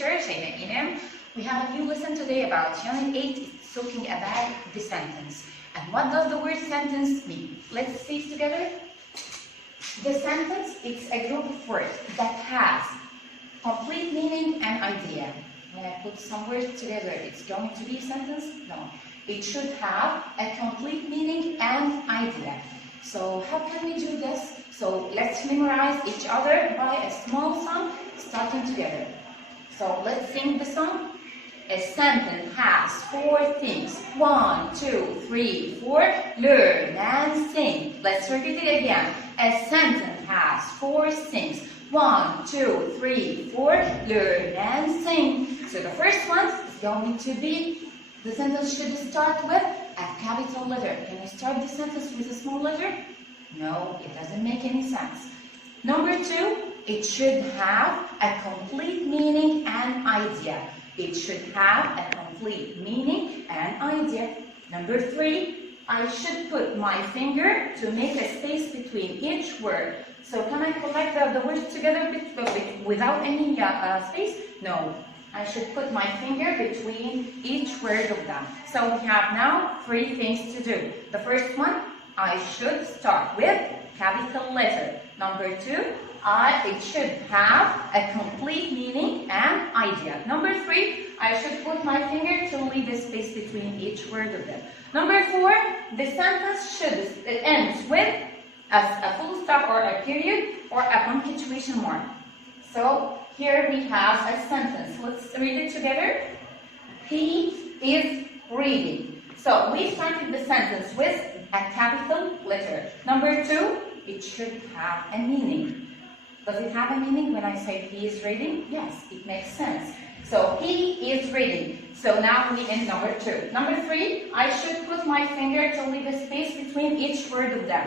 teacher, Şeyma İrem. We have a new lesson today about Unit 8. It's talking about the sentence. And what does the word sentence mean? Let's see it together. The sentence, it's a group of words that has complete meaning and idea. When I put some words together, it's going to be a sentence? No. It should have a complete meaning and idea. So how can we do this? So let's memorize each other by a small song starting together. So let's sing the song. A sentence has 4 things. 1, 2, 3, 4. Learn and sing. Let's repeat it again. A sentence has 4 things. 1, 2, 3, 4. Learn and sing. So the first one is going to be, the sentence should start with a capital letter. Can you start the sentence with a small letter? No, it doesn't make any sense. Number 2, it should have a complete meaning and idea. It should have a complete meaning and idea. Number 3, I should put my finger to make a space between each word. So can I collect the words together without any space? No. I should put my finger between each word of them. So we have now 3 things to do. The first one, I should start with capital letter. Number 2, it should have a complete meaning and idea. Number 3, I should put my finger to leave a space between each word of them. Number 4, the sentence ends with a full stop or a period or a punctuation mark. So here we have a sentence. Let's read it together. He is reading. So we started the sentence with a capital letter. Number 2, it should have a meaning. Does it have a meaning when I say he is reading? Yes, it makes sense. So he is reading. So now we end number 2. Number 3, I should put my finger to leave a space between each word of them.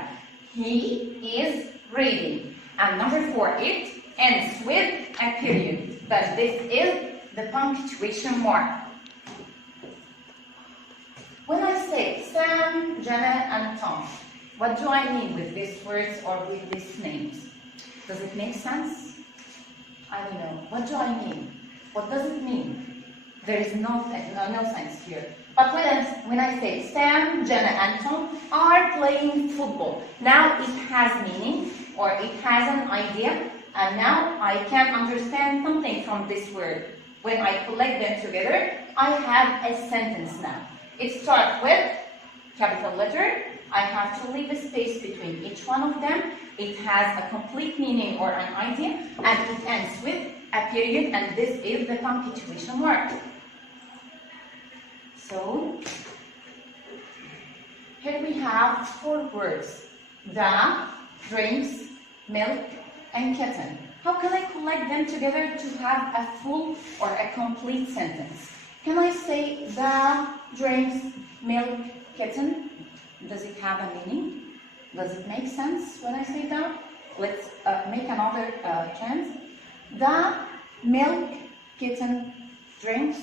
He is reading. And number 4, it ends with a period. But this is the punctuation mark. When I say Sam, Jenna, and Tom, what do I mean with these words or with these names? Does it make sense? I don't know. What do I mean? What does it mean? There is no sense here. But when I say Sam, Jenna, and Tom are playing football, now it has meaning or it has an idea, and now I can understand something from this word. When I collect them together, I have a sentence now. It starts with capital letter. I have to leave a space between each one of them. It has a complete meaning or an idea, and it ends with a period, and this is the punctuation mark. So, here we have 4 words. The, drinks, milk, and kitten. How can I collect them together to have a full or a complete sentence? Can I say the, drinks, milk, kitten? Does it have a meaning? Does it make sense when I say that? Let's make another chance. The milk kitten drinks.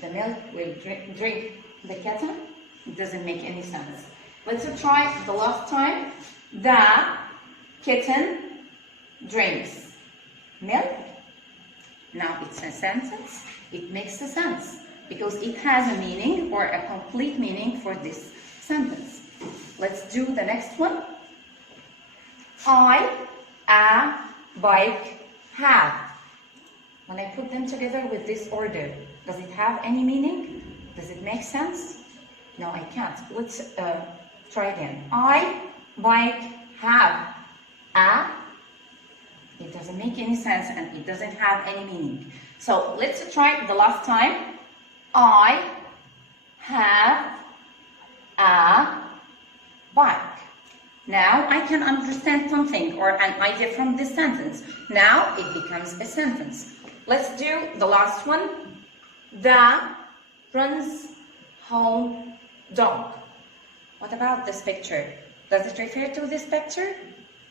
The milk will drink the kitten. It doesn't make any sense. Let's try the last time. The kitten drinks milk. Now it's a sentence. It makes a sense because it has a meaning or a complete meaning for this sentence. Let's do the next one. I, a, bike, have. When I put them together with this order, does it have any meaning? Does it make sense? No, I can't. Let's try again. I, bike, have. A, it doesn't make any sense and it doesn't have any meaning. So let's try the last time. I have a bike. Now I can understand something or an idea from this sentence. Now it becomes a sentence. Let's do the last one. The runs home dog. What about this picture? Does it refer to this picture?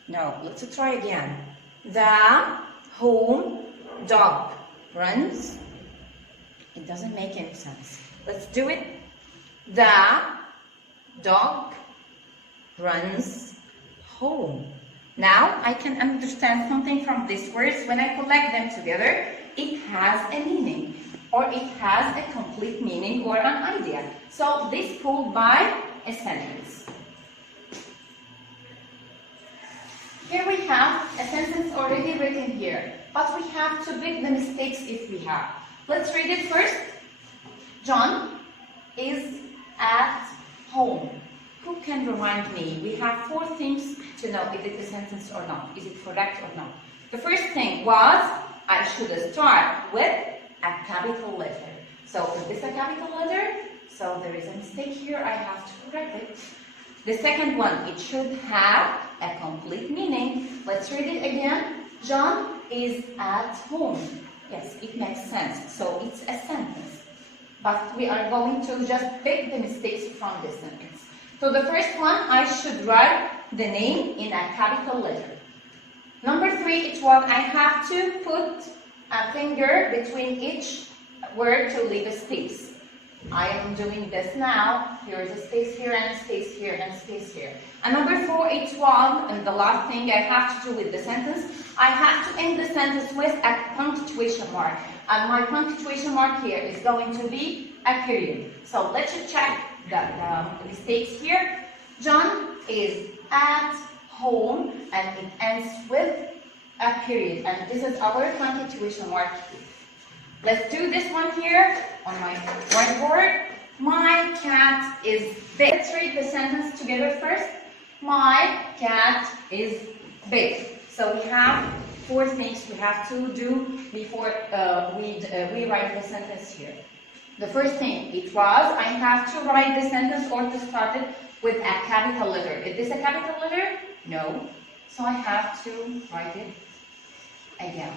No. Let's try again. The home dog runs. It doesn't make any sense. Let's do it. The dog runs home. Now I can understand something from these words when I collect them together. it has a meaning, or it has a complete meaning or an idea. So this called by a sentence. Here we have a sentence already written here, but we have to pick the mistakes if we have. Let's read it first. John is at home. Who can remind me? We have 4 things to know if it's a sentence or not. Is it correct or not? The first thing was, I should start with a capital letter. So is this a capital letter? So there is a mistake here, I have to correct it. The second one, it should have a complete meaning. Let's read it again. John is at home. Yes, it makes sense. So it's a sentence. But we are going to just pick the mistakes from this sentence. So the first one, I should write the name in a capital letter. Number 3, it was I have to put a finger between each word to leave a space. I am doing this now. Here is a space here and a space here and a space here. And number 4, it was, and the last thing I have to do with the sentence, I have to end the sentence with a punctuation mark. And my punctuation mark here is going to be a period. So let's check the mistakes here. John is at home, and it ends with a period. And this is our punctuation mark here. Let's do this one here on my whiteboard. My cat is big. Let's read the sentence together first. My cat is big. So we have 4 things we have to do before we write the sentence here. The first thing, it was, I have to write the sentence or to start it with a capital letter. Is this a capital letter? No. So I have to write it again.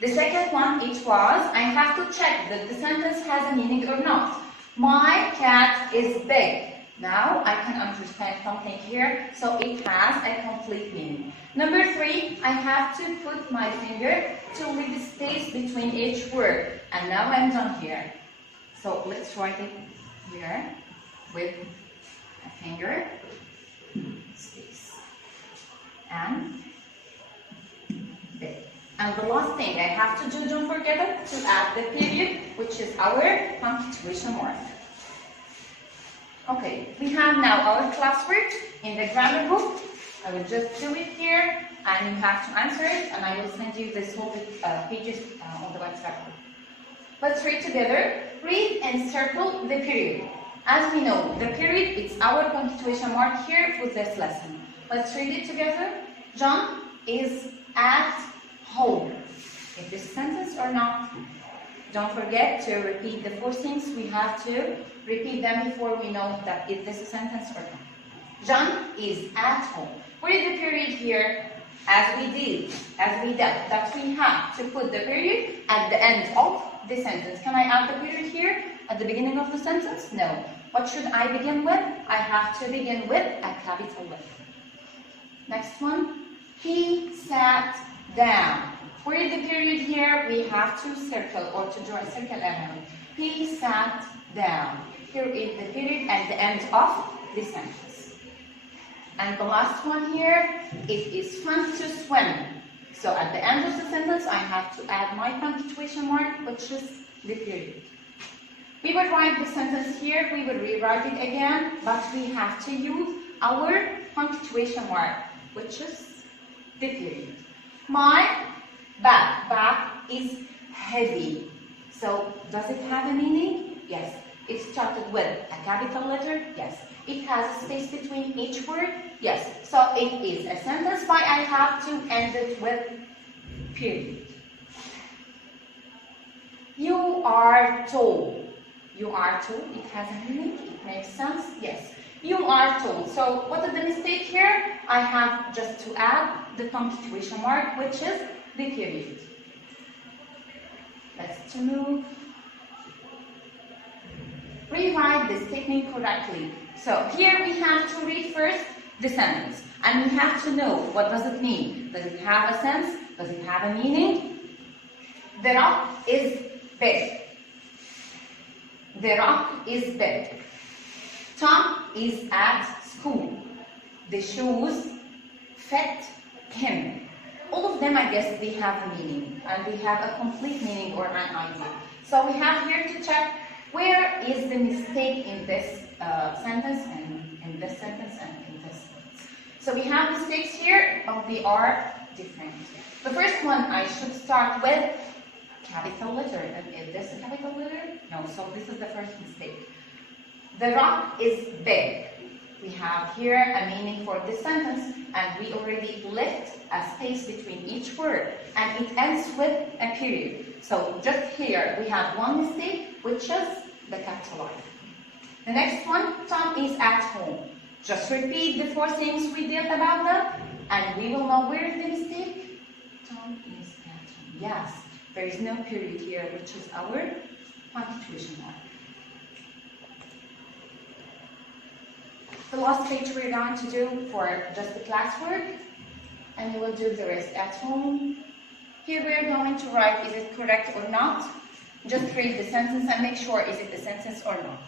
The second one, it was, I have to check that the sentence has a meaning or not. My cat is big. Now I can understand something here, so it has a complete meaning. Number 3, I have to put my finger to leave space between each word. And now I'm done here. So let's write it here with a finger, space, and big. And the last thing I have to do, don't forget it, to add the period, which is our punctuation mark. Okay, we have now our classwork in the grammar book. I will just do it here, and you have to answer it, and I will send you this whole pages on the WhatsApp group. Let's read together. Read and circle the period. As we know, the period is our punctuation mark here for this lesson. Let's read it together. John is at home. Is this a sentence or not? Don't forget to repeat the 4 things. We have to repeat them before we know that is this a sentence or not. John is at home. What is the period here? As we did, that we have to put the period at the end of the sentence. Can I add the period here at the beginning of the sentence? No. What should I begin with? I have to begin with a capital letter. Next one. He sat down. Where is the period here? We have to circle or to draw a circle around. He sat down. Here is the period at the end of the sentence. And the last one here, it is fun to swim. So at the end of the sentence, I have to add my punctuation mark, which is the period. We will write the sentence here, we will rewrite it again, but we have to use our punctuation mark, which is the period. My back is heavy. So does it have a meaning? Yes. It started with a capital letter? Yes. It has a space between each word? Yes. So it is a sentence, but I have to end it with period. You are tall. You are tall. It has a meaning? It makes sense? Yes. You are tall. So what is the mistake here? I have just to add the punctuation mark, which is the period. Let's move. Rewrite the statement correctly. So here we have to read first the sentence, and we have to know what does it mean. Does it have a sense? Does it have a meaning? The rock is big. The rock is big. Tom is at school. The shoes fit him. all of them, I guess, they have a meaning, and they have a complete meaning or an idea. So we have here to check where is the mistake in this sentence, and in this sentence, and in this sentence. So we have mistakes here, but they are different. The first one, I should start with capital letter. And is this a capital letter? No, so this is the first mistake. The rock is big. We have here a meaning for this sentence, and we already left a space between each word, and it ends with a period. So just here we have one mistake, which is the capital I. The next one, Tom is at home. Just repeat the four things we did about that, and we will know where is the mistake. Tom is at home. Yes, there is no period here, which is our punctuation mark. The last page we're going to do for just the classwork, and we will do the rest at home. Here we're going to write, is it correct or not? Just read the sentence and make sure is it the sentence or not.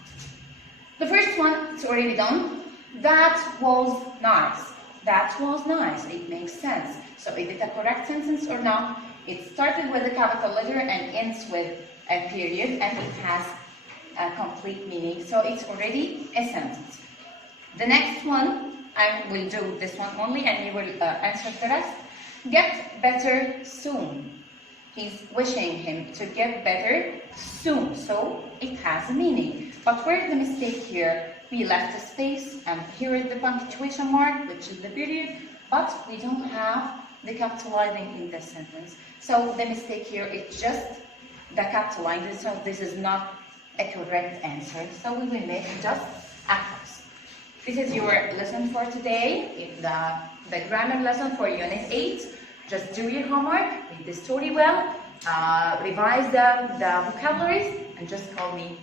The first one, it's already done. That was nice. That was nice. It makes sense. So is it a correct sentence or not? It started with a capital letter and ends with a period, and it has a complete meaning. So it's already a sentence. The next one, I will do this one only, and you will answer the rest. Get better soon. He's wishing him to get better soon, so it has a meaning. But where's the mistake here? We left a space, and here is the punctuation mark, which is the period, but we don't have the capitalizing in this sentence. So the mistake here is just the capitalizing, so this is not a correct answer. So we will make just a cross. This is your lesson for today. It's the grammar lesson for Unit 8. Just do your homework, read the story well, revise the vocabularies, and just call me.